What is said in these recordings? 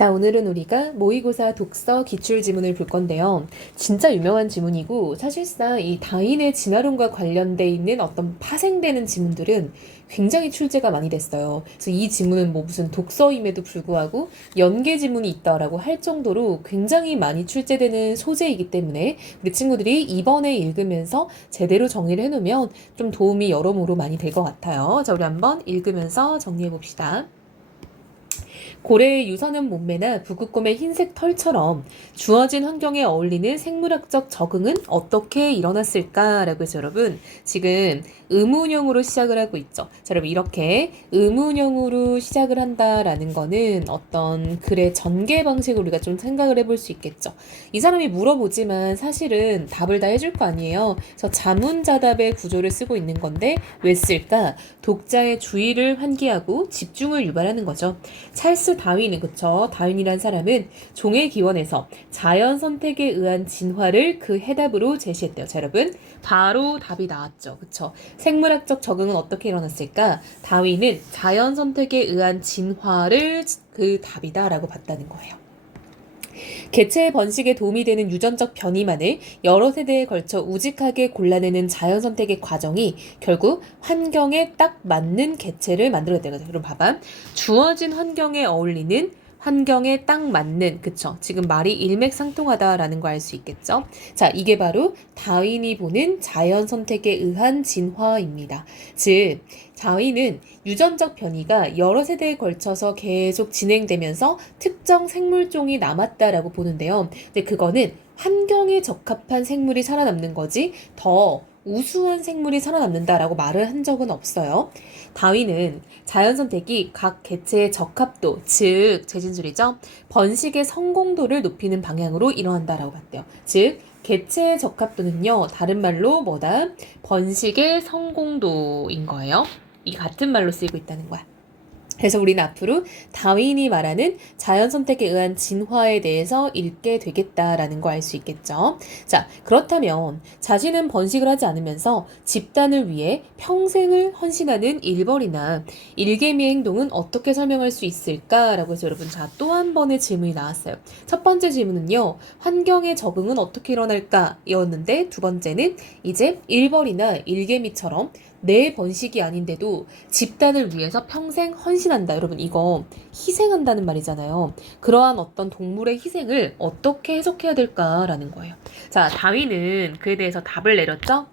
자, 오늘은 우리가 모의고사 독서 기출 지문을 볼 건데요. 진짜 유명한 지문이고 사실상 이 다윈의 진화론과 관련돼 있는 어떤 파생되는 지문들은 굉장히 출제가 많이 됐어요. 그래서 이 지문은 뭐 무슨 독서임에도 불구하고 연계 지문이 있다라고 할 정도로 굉장히 많이 출제되는 소재이기 때문에 우리 친구들이 이번에 읽으면서 제대로 정리를 해놓으면 좀 도움이 여러모로 많이 될 것 같아요. 자, 우리 한번 읽으면서 정리해 봅시다. 고래의 유선형 몸매나 북극곰의 흰색 털처럼 주어진 환경에 어울리는 생물학적 적응은 어떻게 일어났을까라고 해서 여러분 지금 의문형으로 시작을 하고 있죠. 자, 여러분 이렇게 의문형으로 시작을 한다라는 거는 어떤 글의 전개 방식을 우리가 좀 생각을 해볼 수 있겠죠. 이 사람이 물어보지만 사실은 답을 다 해줄 거 아니에요. 그래서 자문자답의 구조를 쓰고 있는 건데 왜 쓸까? 독자의 주의를 환기하고 집중을 유발하는 거죠. 찰스 다윈은 그쵸? 다윈이란 사람은 종의 기원에서 자연 선택에 의한 진화를 그 해답으로 제시했대요. 자, 여러분 바로 답이 나왔죠. 그쵸? 생물학적 적응은 어떻게 일어났을까? 다윈은 자연 선택에 의한 진화를 그 답이다라고 봤다는 거예요. 개체의 번식에 도움이 되는 유전적 변이만을 여러 세대에 걸쳐 우직하게 골라내는 자연 선택의 과정이 결국 환경에 딱 맞는 개체를 만들어야 되거든요. 그럼 봐봐. 주어진 환경에 어울리는 환경에 딱 맞는, 그쵸? 지금 말이 일맥상통하다라는 거 알 수 있겠죠? 자, 이게 바로 다윈이 보는 자연 선택에 의한 진화입니다. 즉, 다윈은 유전적 변이가 여러 세대에 걸쳐서 계속 진행되면서 특정 생물종이 남았다라고 보는데요. 근데 그거는 환경에 적합한 생물이 살아남는 거지 더 우수한 생물이 살아남는다라고 말을 한 적은 없어요. 다윈은 자연 선택이 각 개체의 적합도, 즉 재진술이죠. 번식의 성공도를 높이는 방향으로 일어난다라고 봤대요. 즉 개체의 적합도는요, 다른 말로 뭐다? 번식의 성공도인 거예요. 이 같은 말로 쓰이고 있다는 거야. 그래서 우리는 앞으로 다윈이 말하는 자연 선택에 의한 진화에 대해서 읽게 되겠다라는 거 알 수 있겠죠. 자, 그렇다면 자신은 번식을 하지 않으면서 집단을 위해 평생을 헌신하는 일벌이나 일개미의 행동은 어떻게 설명할 수 있을까라고 해서 여러분 자, 또 한 번의 질문이 나왔어요. 첫 번째 질문은요. 환경의 적응은 어떻게 일어날까? 였는데 두 번째는 이제 일벌이나 일개미처럼 내 번식이 아닌데도 집단을 위해서 평생 헌신한다. 여러분 이거 희생한다는 말이잖아요. 그러한 어떤 동물의 희생을 어떻게 해석해야 될까라는 거예요. 자, 다윈은 그에 대해서 답을 내렸죠.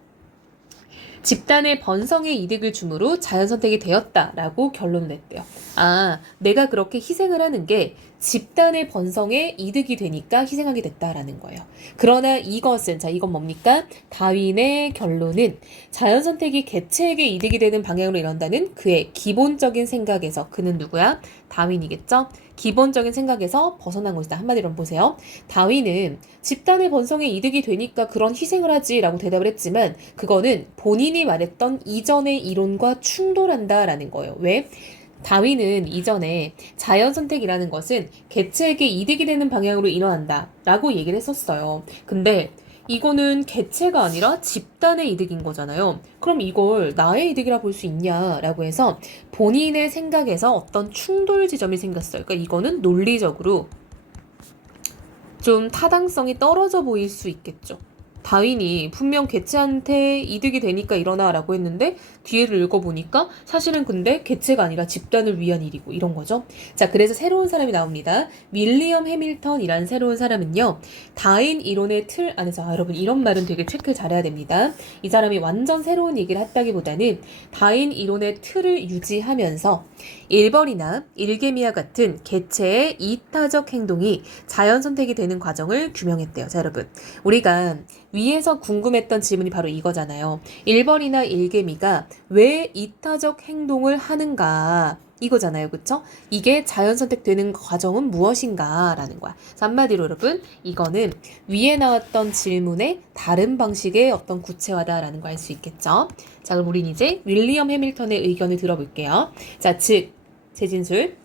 집단의 번성에 이득을 주므로 자연선택이 되었다라고 결론을 냈대요. 아, 내가 그렇게 희생을 하는 게 집단의 번성에 이득이 되니까 희생하게 됐다라는 거예요. 그러나 이것은, 자, 이건 뭡니까? 다윈의 결론은 자연선택이 개체에게 이득이 되는 방향으로 이런다는 그의 기본적인 생각에서, 그는 누구야? 다윈이겠죠? 기본적인 생각에서 벗어난 것이다. 한마디로 보세요. 다윈은 집단의 번성에 이득이 되니까 그런 희생을 하지라고 대답을 했지만 그거는 본인이 말했던 이전의 이론과 충돌한다라는 거예요. 왜? 다윈은 이전에 자연선택이라는 것은 개체에게 이득이 되는 방향으로 일어난다 라고 얘기를 했었어요. 근데 이거는 개체가 아니라 집단의 이득인 거잖아요. 그럼 이걸 나의 이득이라 볼 수 있냐라고 해서 본인의 생각에서 어떤 충돌 지점이 생겼어요. 그러니까 이거는 논리적으로 좀 타당성이 떨어져 보일 수 있겠죠. 다윈이 분명 개체한테 이득이 되니까 일어나라고 했는데 뒤에를 읽어보니까 사실은 근데 개체가 아니라 집단을 위한 일이고 이런 거죠. 자, 그래서 새로운 사람이 나옵니다. 윌리엄 해밀턴이라는 새로운 사람은요. 다윈 이론의 틀 안에서 여러분 이런 말은 되게 체크 잘해야 됩니다. 이 사람이 완전 새로운 얘기를 했다기보다는 다윈 이론의 틀을 유지하면서 일벌이나 일개미와 같은 개체의 이타적 행동이 자연 선택이 되는 과정을 규명했대요. 자, 여러분 우리가 위에서 궁금했던 질문이 바로 이거잖아요. 일벌이나 일개미가 왜 이타적 행동을 하는가? 이거잖아요. 그쵸? 이게 자연선택되는 과정은 무엇인가? 라는 거야. 한마디로 여러분, 이거는 위에 나왔던 질문의 다른 방식의 어떤 구체화다라는 거 알 수 있겠죠? 자, 그럼 우린 이제 윌리엄 해밀턴의 의견을 들어볼게요. 자, 즉, 재진술.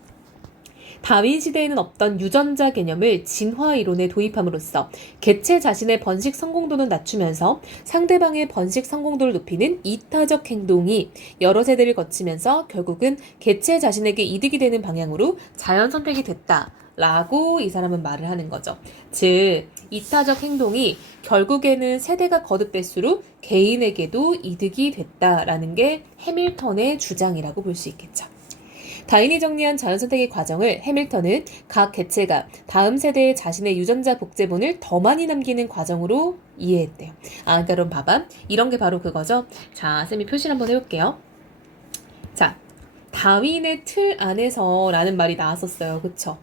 다윈 시대에는 없던 유전자 개념을 진화 이론에 도입함으로써 개체 자신의 번식 성공도는 낮추면서 상대방의 번식 성공도를 높이는 이타적 행동이 여러 세대를 거치면서 결국은 개체 자신에게 이득이 되는 방향으로 자연 선택이 됐다. 라고 이 사람은 말을 하는 거죠. 즉, 이타적 행동이 결국에는 세대가 거듭될수록 개인에게도 이득이 됐다라는 게 해밀턴의 주장이라고 볼 수 있겠죠. 다윈이 정리한 자연선택의 과정을 해밀턴은 각 개체가 다음 세대에 자신의 유전자 복제본을 더 많이 남기는 과정으로 이해했대요. 그러니까 여러분 봐봐. 이런 게 바로 그거죠. 자, 쌤이 표시를 한번 해볼게요. 자, 다윈의 틀 안에서 라는 말이 나왔었어요. 그쵸?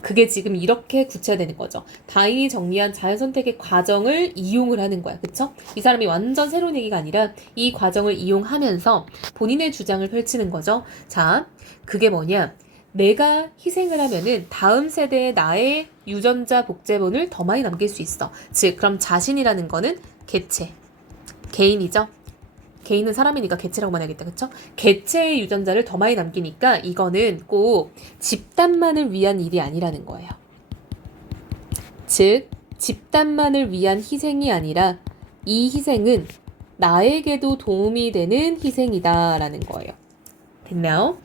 그게 지금 이렇게 구체화되는 거죠. 다윈이 정리한 자연선택의 과정을 이용을 하는 거야. 그쵸? 이 사람이 완전 새로운 얘기가 아니라 이 과정을 이용하면서 본인의 주장을 펼치는 거죠. 자, 그게 뭐냐? 내가 희생을 하면은 다음 세대에 나의 유전자 복제본을 더 많이 남길 수 있어. 즉, 그럼 자신이라는 거는 개체, 개인이죠. 개인은 사람이니까 개체라고만 해야겠다. 그쵸? 개체의 유전자를 더 많이 남기니까 이거는 꼭 집단만을 위한 일이 아니라는 거예요. 즉, 집단만을 위한 희생이 아니라 이 희생은 나에게도 도움이 되는 희생이다라는 거예요. 됐나요?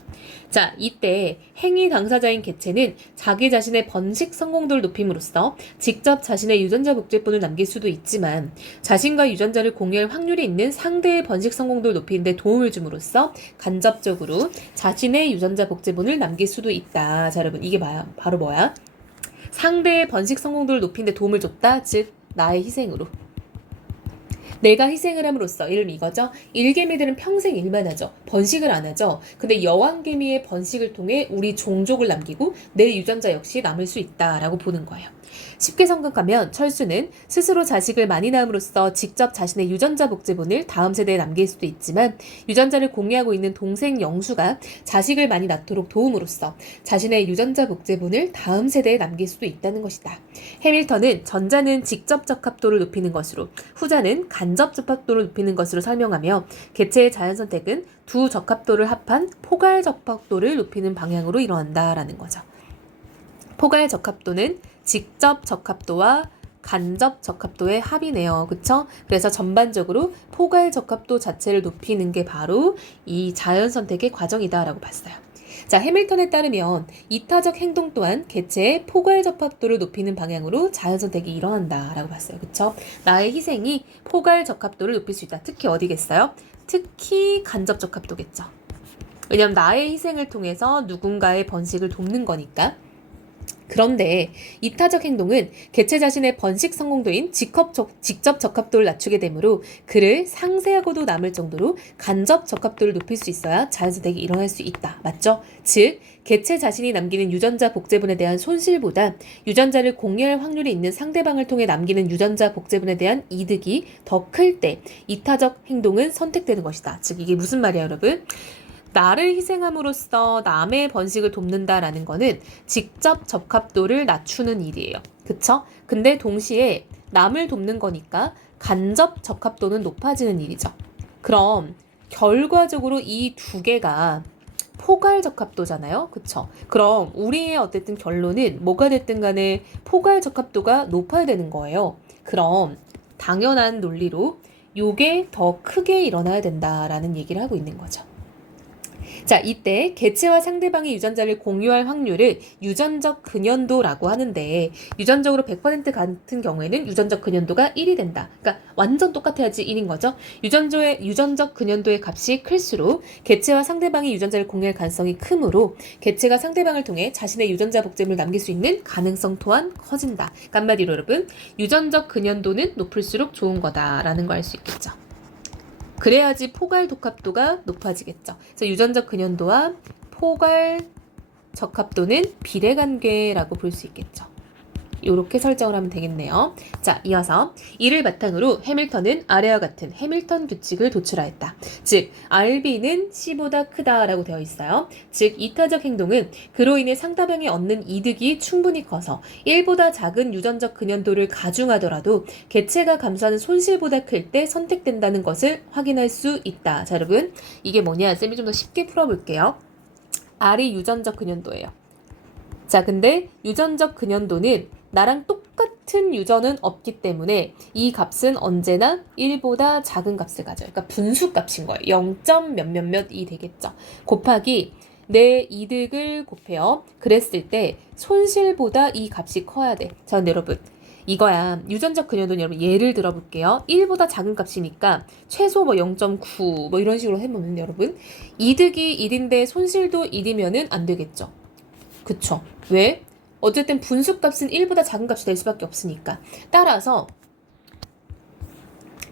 자, 이때 행위 당사자인 개체는 자기 자신의 번식 성공도를 높임으로써 직접 자신의 유전자 복제본을 남길 수도 있지만 자신과 유전자를 공유할 확률이 있는 상대의 번식 성공도를 높이는 데 도움을 줌으로써 간접적으로 자신의 유전자 복제본을 남길 수도 있다. 자, 여러분 이게 바로 뭐야? 상대의 번식 성공도를 높이는 데 도움을 줬다. 즉 나의 희생으로. 내가 희생을 함으로써 이름 이거죠. 일개미들은 평생 일만 하죠. 번식을 안 하죠. 근데 여왕개미의 번식을 통해 우리 종족을 남기고 내 유전자 역시 남을 수 있다라고 보는 거예요. 쉽게 생각하면 철수는 스스로 자식을 많이 낳음으로써 직접 자신의 유전자 복제본을 다음 세대에 남길 수도 있지만 유전자를 공유하고 있는 동생 영수가 자식을 많이 낳도록 도움으로써 자신의 유전자 복제본을 다음 세대에 남길 수도 있다는 것이다. 해밀턴은 전자는 직접 적합도를 높이는 것으로 후자는 간접 적합도를 높이는 것으로 설명하며 개체의 자연선택은 두 적합도를 합한 포괄 적합도를 높이는 방향으로 이루어진다라는 거죠. 포괄 적합도는 직접 적합도와 간접 적합도의 합이네요. 그쵸? 그래서 전반적으로 포괄 적합도 자체를 높이는 게 바로 이 자연선택의 과정이다라고 봤어요. 자, 해밀턴에 따르면 이타적 행동 또한 개체의 포괄 적합도를 높이는 방향으로 자연선택이 일어난다라고 봤어요. 그쵸? 나의 희생이 포괄 적합도를 높일 수 있다. 특히 어디겠어요? 특히 간접 적합도겠죠. 왜냐면 나의 희생을 통해서 누군가의 번식을 돕는 거니까. 그런데 이타적 행동은 개체 자신의 번식 성공도인 직접 적합도를 낮추게 되므로 그를 상쇄하고도 남을 정도로 간접 적합도를 높일 수 있어야 자연선택이 일어날 수 있다. 맞죠? 즉, 개체 자신이 남기는 유전자 복제본에 대한 손실보다 유전자를 공유할 확률이 있는 상대방을 통해 남기는 유전자 복제본에 대한 이득이 더 클 때 이타적 행동은 선택되는 것이다. 즉, 이게 무슨 말이야, 여러분? 나를 희생함으로써 남의 번식을 돕는다라는 거는 직접 적합도를 낮추는 일이에요. 그쵸? 근데 동시에 남을 돕는 거니까 간접 적합도는 높아지는 일이죠. 그럼 결과적으로 이 두 개가 포괄 적합도잖아요. 그쵸? 그럼 우리의 어쨌든 결론은 뭐가 됐든 간에 포괄 적합도가 높아야 되는 거예요. 그럼 당연한 논리로 요게 더 크게 일어나야 된다라는 얘기를 하고 있는 거죠. 자, 이때 개체와 상대방의 유전자를 공유할 확률을 유전적 근연도라고 하는데 유전적으로 100% 같은 경우에는 유전적 근연도가 1이 된다. 그러니까 완전 똑같아야지 1인 거죠. 유전적 근연도의 값이 클수록 개체와 상대방의 유전자를 공유할 가능성이 크므로 개체가 상대방을 통해 자신의 유전자 복제물을 남길 수 있는 가능성 또한 커진다. 그러니까 한마디로 여러분, 유전적 근연도는 높을수록 좋은 거다라는 걸 알 수 있겠죠. 그래야지 포괄 적합도가 높아지겠죠. 그래서 유전적 근연도와 포괄 적합도는 비례관계라고 볼 수 있겠죠. 이렇게 설정을 하면 되겠네요. 자, 이어서 이를 바탕으로 해밀턴은 아래와 같은 해밀턴 규칙을 도출하였다. 즉, RB는 C보다 크다라고 되어 있어요. 즉, 이타적 행동은 그로 인해 상대방이 얻는 이득이 충분히 커서 1보다 작은 유전적 근연도를 가중하더라도 개체가 감수하는 손실보다 클 때 선택된다는 것을 확인할 수 있다. 자, 여러분, 이게 뭐냐? 쌤이 좀 더 쉽게 풀어볼게요. R이 유전적 근연도예요. 자, 근데 유전적 근연도는 나랑 똑같은 유전은 없기 때문에 이 값은 언제나 1보다 작은 값을 가져요. 그러니까 분수 값인 거예요. 0. 몇몇몇이 되겠죠. 곱하기 내 이득을 곱해요. 그랬을 때 손실보다 이 값이 커야 돼. 자, 근데 여러분 이거야. 유전적 근연도는 여러분 예를 들어 볼게요. 1보다 작은 값이니까 최소 뭐 0.9 뭐 이런 식으로 해보면 여러분 이득이 1인데 손실도 1이면은 안 되겠죠. 그쵸? 왜? 어쨌든 분수값은 1보다 작은 값이 될 수밖에 없으니까. 따라서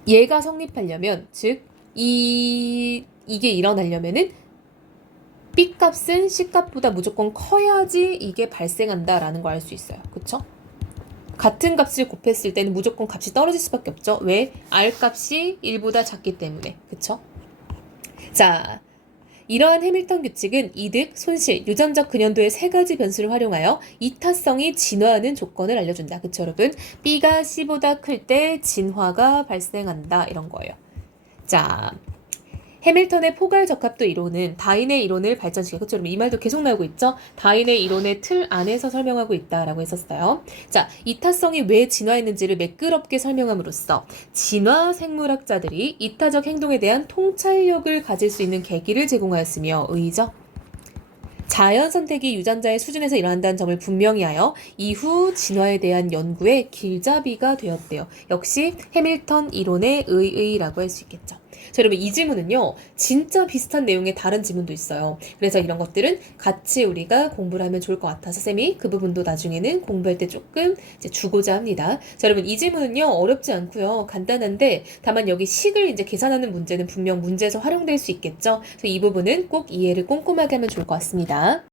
얘가 성립하려면 즉 이게 일어나려면은 B값은 C값보다 무조건 커야지 이게 발생한다라는 걸 알 수 있어요. 그쵸? 같은 값을 곱했을 때는 무조건 값이 떨어질 수밖에 없죠. 왜? R값이 1보다 작기 때문에. 그쵸? 자, 이러한 해밀턴 규칙은 이득, 손실, 유전적 근연도의 세 가지 변수를 활용하여 이타성이 진화하는 조건을 알려준다. 그쵸, 여러분? B가 C보다 클 때 진화가 발생한다. 이런 거예요. 자, 해밀턴의 포괄적합도 이론은 다인의 이론을 발전시켜. 그쵸, 여러분? 이 말도 계속 나오고 있죠? 다인의 이론의 틀 안에서 설명하고 있다라고 했었어요. 자, 이타성이 왜 진화했는지를 매끄럽게 설명함으로써 진화 생물학자들이 이타적 행동에 대한 통찰력을 가질 수 있는 계기를 제공하였으며 의의죠. 자연 선택이 유전자의 수준에서 일어난다는 점을 분명히 하여 이후 진화에 대한 연구의 길잡이가 되었대요. 역시 해밀턴 이론의 의의라고 할 수 있겠죠. 자, 여러분 이 지문은요. 진짜 비슷한 내용의 다른 지문도 있어요. 그래서 이런 것들은 같이 우리가 공부를 하면 좋을 것 같아서 쌤이 그 부분도 나중에는 공부할 때 조금 이제 주고자 합니다. 자, 여러분 이 지문은요. 어렵지 않고요. 간단한데 다만 여기 식을 이제 계산하는 문제는 분명 문제에서 활용될 수 있겠죠. 그래서 이 부분은 꼭 이해를 꼼꼼하게 하면 좋을 것 같습니다.